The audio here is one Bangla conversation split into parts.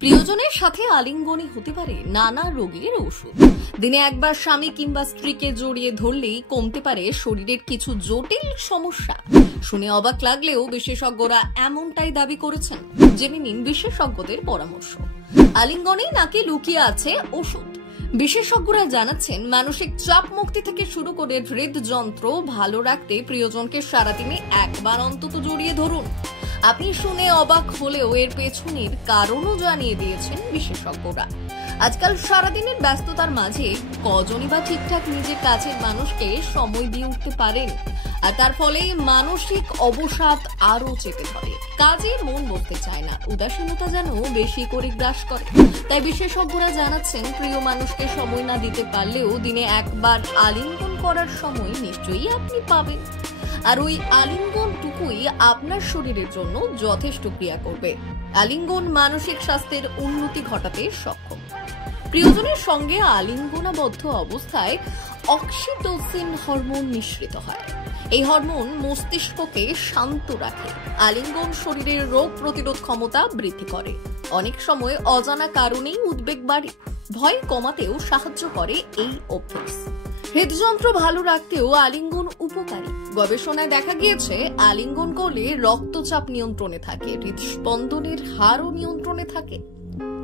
প্রিয়জনের সাথে আলিঙ্গনই হতে পারে নানা রোগের ওষুধ। দিনে একবার স্বামী কিংবা স্ত্রীকে জড়িয়ে ধরলেই কমতে পারে শরীরের কিছু জটিল সমস্যা। শুনে অবাক লাগলেও বিশেষজ্ঞরা এমনটাই দাবি করেছেন। জেনে নিন বিশেষজ্ঞদের পরামর্শ। আলিঙ্গনেই নাকি লুকিয়ে আছে ওষুধ। বিশেষজ্ঞরা জানাচ্ছেন, মানসিক চাপ মুক্তি থেকে শুরু করে হৃদযন্ত্র ভালো রাখতে প্রিয়জনকে সারাদিনে একবার অন্তত জড়িয়ে ধরুন। আপনি শুনে অবাক হলেও এর পেছনের কারণও জানিয়ে দিয়েছেন বিশেষজ্ঞরা। আজকাল সারাদিনের ব্যস্ততার মাঝে কজনই বা ঠিকঠাক নিজের কাছের মানুষকে সময় দিয়ে উঠতে পারেন, আর তার ফলে মানসিক অবসাদ আরো চেপে ধরে। কাজে মন বসতে চায় না, উদাসীনতা যেন বেশি করে গ্রাস করে। তাই বিশেষজ্ঞরা জানাচ্ছেন, প্রিয় মানুষকে সময় না দিতে পারলেও দিনে একবার আলিঙ্গন করার সময় নিশ্চয়ই আপনি পাবেন। আর ওই আলিঙ্গনটুকুই আপনার শরীরের জন্য যথেষ্ট ক্রিয়া করবে। আলিঙ্গন মানসিক স্বাস্থ্যের উন্নতি ঘটাতে সক্ষম। প্রিয়জনের সঙ্গে আলিঙ্গনাবদ্ধ অবস্থায় অক্সিটোসিন হরমোন নিঃসৃত হয়। এই হরমোন মস্তিষ্ককে শান্ত রাখে। আলিঙ্গন শরীরের রোগ প্রতিরোধ ক্ষমতা বৃদ্ধি করে। অনেক সময় অজানা কারণেই উদ্বেগ বাড়ে। ভয় কমাতেও সাহায্য করে এই অভ্যাস। হৃদযন্ত্র ভালো রাখতেও আলিঙ্গন উপকারী। গবেষণায় দেখা গিয়েছে, আলিঙ্গন করলে রক্তচাপ নিয়ন্ত্রণে থাকে, হৃদস্পন্দনের হারও নিয়ন্ত্রণে থাকে।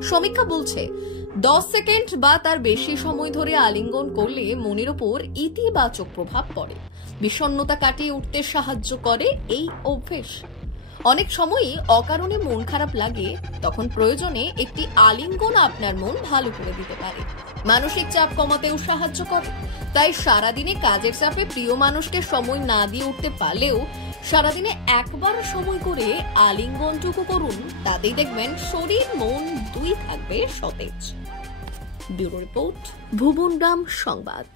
সমীক্ষা বলছে, 10 সেকেন্ড বা তার বেশি সময় ধরে আলিঙ্গন করলে মনের উপর ইতিবাচক প্রভাব পড়ে। বিষণ্ণতা কাটিয়ে উঠতে সাহায্য করে এই অভ্যাস। অনেক সময়ই অকারণে মন খারাপ লাগে, তখন প্রয়োজনে একটি আলিঙ্গন আপনার মন ভালো করে দিতে পারে। মানসিক চাপ কমাতেও সাহায্য করে। তাই সারাদিনে কাজের চাপে প্রিয় মানুষকে সময় না দিয়ে উঠতে পারলেও সারাদিনে একবার সময় করে আলিঙ্গনটুকু করুন। তাতেই দেখবেন শরীর মন দুই থাকবে সতেজ। ব্যুরো রিপোর্ট, ভুবনগ্রাম সংবাদ।